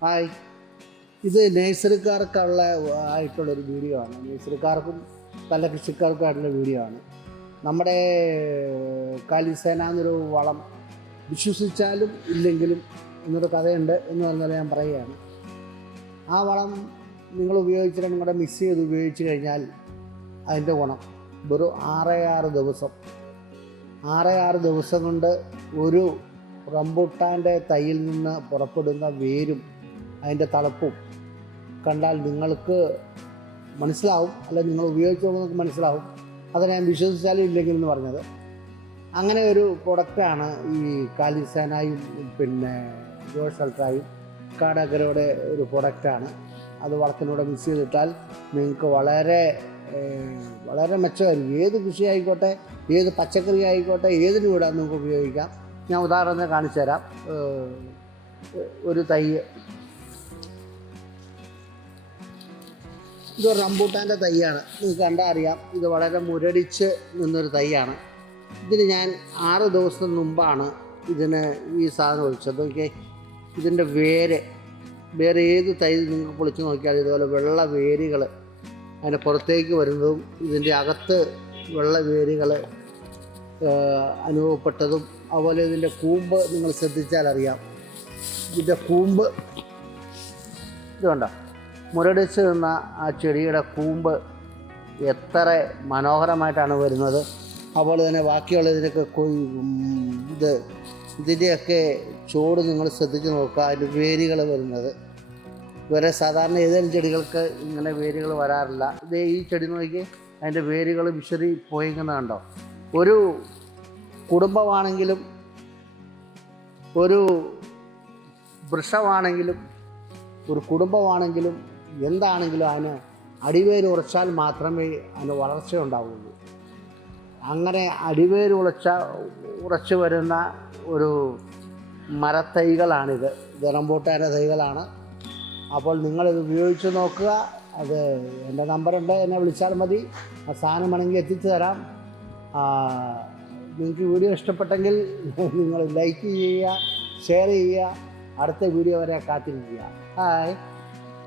Hi, ഇത് നേഴ്സറിക്കാർക്കുള്ള ആയിട്ടുള്ളൊരു video ആണ്. നേഴ്സറിക്കാർക്കും നല്ല കൃഷിക്കാർക്കുമായിട്ടുള്ള വീഡിയോ ആണ്. നമ്മുടെ കാലിസേന എന്നൊരു വളം വിശ്വസിച്ചാലും ഇല്ലെങ്കിലും എന്നൊരു കഥയുണ്ട് എന്ന് പറഞ്ഞാൽ ഞാൻ പറയുകയാണ്. ആ വളം നിങ്ങൾ ഉപയോഗിച്ചിട്ട് നിങ്ങളുടെ മിക്സ് ചെയ്ത് ഉപയോഗിച്ച് കഴിഞ്ഞാൽ അതിൻ്റെ ഗുണം വെറും 6 ദിവസം കൊണ്ട് ഒരു റംബൂട്ടാൻ്റെ തൈയിൽ നിന്ന് പുറപ്പെടുന്ന വേരും അതിൻ്റെ തളപ്പും കണ്ടാൽ നിങ്ങൾക്ക് മനസ്സിലാവും, അല്ല നിങ്ങൾ ഉപയോഗിച്ച് നിങ്ങൾക്ക് മനസ്സിലാവും. അത് ഞാൻ വിശ്വസിച്ചാലും ഇല്ലെങ്കിൽ എന്ന് പറഞ്ഞത്. അങ്ങനെ ഒരു പ്രൊഡക്റ്റാണ് ഈ കാലിസേനയും പിന്നെ ജോഷ് അൾട്രായും കാഡാഗരയുടെ ഒരു പ്രൊഡക്റ്റാണ്. അത് വളത്തിനൂടെ മിക്സ് ചെയ്തിട്ടാൽ നിങ്ങൾക്ക് വളരെ മെച്ചമായിരിക്കും. ഏത് കൃഷി ആയിക്കോട്ടെ, ഏത് പച്ചക്കറി ആയിക്കോട്ടെ, ഏതിനും കൂടെ നിങ്ങൾക്ക് ഉപയോഗിക്കാം. ഞാൻ ഉദാഹരണം കാണിച്ചു തരാം. ഒരു തൈ, ഇത് റംബൂട്ടാൻ്റെ തൈയാണ്. നിങ്ങൾക്ക് കണ്ടാൽ അറിയാം, ഇത് വളരെ മുരടിച്ച് നിന്നൊരു തൈയാണ്. ഇതിന് ഞാൻ 6 ദിവസം മുമ്പാണ് ഇതിന് ഈ സാധനം ഒഴിച്ചത്. ഓക്കെ, ഇതിൻ്റെ വേറെ ഏത് തൈ നിങ്ങൾക്ക് പൊളിച്ച് നോക്കിയാൽ ഇതുപോലെ വെള്ള വേരുകൾ അതിൻ്റെ പുറത്തേക്ക് വരുന്നതും ഇതിൻ്റെ അകത്ത് വെള്ള വേരുകൾ അനുഭവപ്പെട്ടതും, അതുപോലെ ഇതിൻ്റെ കൂമ്പ് നിങ്ങൾ ശ്രദ്ധിച്ചാൽ അറിയാം. ഇതിൻ്റെ കൂമ്പ് ഇത് കണ്ടോ, മുരടിച്ച് നിന്ന ആ ചെടിയുടെ കൂമ്പ് എത്ര മനോഹരമായിട്ടാണ് വരുന്നത്. അതുപോലെ തന്നെ ബാക്കിയുള്ള ഇതിൻ്റെയൊക്കെ ചോട് നിങ്ങൾ ശ്രദ്ധിച്ച് നോക്കുക. അതിൻ്റെ വേരുകൾ വരുന്നത് വേറെ സാധാരണ ഏതെങ്കിലും ചെടികൾക്ക് ഇങ്ങനെ വേരുകൾ വരാറില്ല. ഈ ചെടി നോക്കി അതിൻ്റെ വേരുകൾ വിശറി പോയിക്കുന്നത് കണ്ടോ. ഒരു കുടുംബമാണെങ്കിലും ഒരു വൃക്ഷമാണെങ്കിലും ഒരു കുടുംബമാണെങ്കിലും എന്താണെങ്കിലും അതിന് അടിവേര് ഉറച്ചാൽ മാത്രമേ അതിന് വളർച്ച ഉണ്ടാവുള്ളൂ. അങ്ങനെ അടിവേര് ഉറച്ച് വരുന്ന ഒരു മരത്തൈകളാണിത്. റംബൂട്ടാൻ്റെ തൈകളാണ്. അപ്പോൾ നിങ്ങളിത് ഉപയോഗിച്ച് നോക്കുക. അത് എൻ്റെ നമ്പറുണ്ട്, എന്നെ വിളിച്ചാൽ മതി. ആ സാധനം വേണമെങ്കിൽ എത്തിച്ചു തരാം. നിങ്ങൾക്ക് വീഡിയോ ഇഷ്ടപ്പെട്ടെങ്കിൽ നിങ്ങൾ ലൈക്ക് ചെയ്യുക, ഷെയർ ചെയ്യുക. അടുത്ത വീഡിയോ വരെ കാത്തിരിക്കുക. ഹായ്.